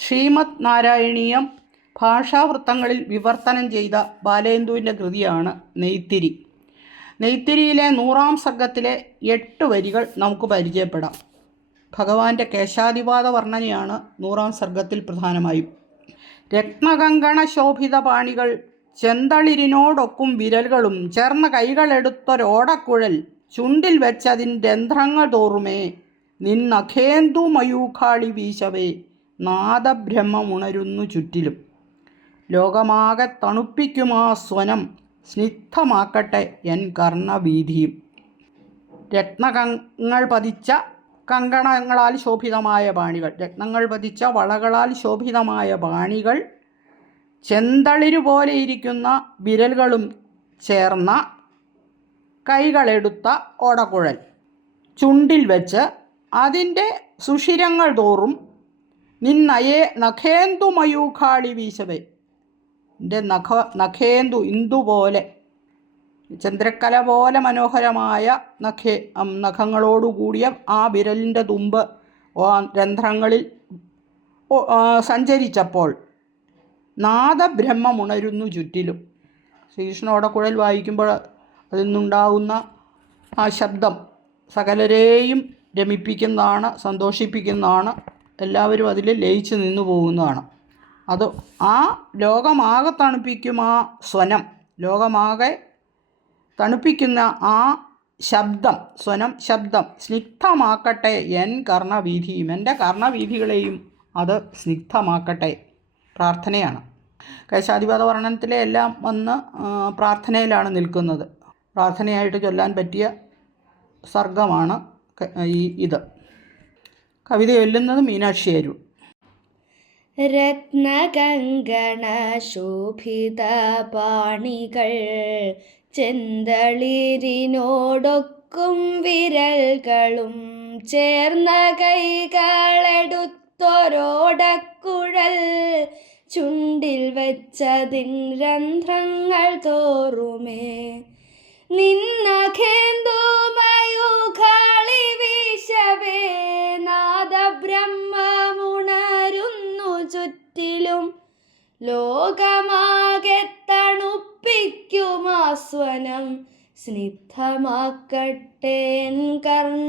ശ്രീമദ് നാരായണീയം ഭാഷാവൃത്തങ്ങളിൽ വിവർത്തനം ചെയ്ത ബാലേന്ദുവിന്റെ കൃതിയാണ് നെയ്ത്തിരി. നെയ്ത്തിരിയിലെ നൂറാം സർഗത്തിലെ എട്ട് വരികൾ നമുക്ക് പരിചയപ്പെടാം. ഭഗവാന്റെ കേശാതിപാത വർണനയാണ് നൂറാം സർഗത്തിൽ പ്രധാനമായും. രത്നകങ്കണ ശോഭിത പാണികൾ ചെന്തളിരിനോടൊക്കും വിരലുകളും ചേർന്ന കൈകളെടുത്തൊരോടക്കുഴൽ ചുണ്ടിൽ വെച്ചതിൻ രന്ധ്രങ്ങൾ തോറുമേ നിന്നഖേന്ദു മയൂഖാളി വീശവേ. നാദബ്രഹ്മമുണരുന്നു ചുറ്റിലും. ലോകമാകെ തണുപ്പിക്കുമാ സ്വനം സ്നിഗ്ധമാക്കട്ടെ എൻ കർണവീതിയും രത്നകങ്ങൾ പതിച്ച കങ്കണങ്ങളാൽ ശോഭിതമായ പാണികൾ. രത്നങ്ങൾ പതിച്ച വളകളാൽ ശോഭിതമായ പാണികൾ. ചെന്തളിരു പോലെ ഇരിക്കുന്ന വിരലുകളും ചേർന്ന കൈകളെടുത്ത ഓടക്കുഴൽ. ചുണ്ടിൽ വെച്ച് അതിന്റെ സുഷിരങ്ങൾ തോറും നിന്നയേ നഖേന്ദുമയൂഖാളി വീശതേ എന്റെ നഖ നഖേന്തു ഇന്ദു പോലെ ചന്ദ്രക്കല പോലെ മനോഹരമായ നഖേ നഖങ്ങളോടുകൂടിയ ആ വിരലിന്റെ തുമ്പ് രന്ധ്രങ്ങളിൽ സഞ്ചരിച്ചപ്പോൾ നാദബ്രഹ്മമുണരുന്നു ചുറ്റിലും. ശ്രീകൃഷ്ണ കുഴൽ വായിക്കുമ്പോൾ അതിൽ നിന്നുണ്ടാകുന്ന ആ ശബ്ദം സകലരെയും രമിപ്പിക്കുന്നതാണ് സന്തോഷിപ്പിക്കുന്നതാണ്. എല്ലാവരും അതിൽ ലയിച്ച് നിന്നു പോകുന്നതാണ്. അത് ആ ലോകമാകെ തണുപ്പിക്കും ആ സ്വനം ലോകമാകെ തണുപ്പിക്കുന്ന ആ ശബ്ദം സ്വനം ശബ്ദം സ്നിഗ്ധമാക്കട്ടെ എൻ കർണവീഥിയും എന്റെ കർണവീധികളെയും അത് സ്നിഗ്ധമാക്കട്ടെ പ്രാർത്ഥനയാണ്. കേശാധിപത വർണനത്തിലെ എല്ലാം വന്ന് പ്രാർത്ഥനയിലാണ് നിൽക്കുന്നത്. പ്രാർത്ഥനയായിട്ട് ചൊല്ലാൻ പറ്റിയ സർഗമാണ് ഈ ഇത്. കവിത ചൊല്ലുന്നത് മീനാക്ഷി അരു രത്നകങ്കണ ശോഭിത പാണികൾ ചെന്തളിരിനോടൊക്കും വിരൽകളും ചേർന്ന കൈകളെടുത്തൊരോടക്കുഴൽ ചുണ്ടിൽ വെച്ചതിൻ രന്ധ്രങ്ങൾ തോറുമേ നിന്നഖേന്ദുമയുഖാളി ചുറ്റിലും ലോകമാകെ തണുപ്പിക്കുമാസ്വനം സ്നിഗ്ധമാക്കട്ടെ കർണവീധിയും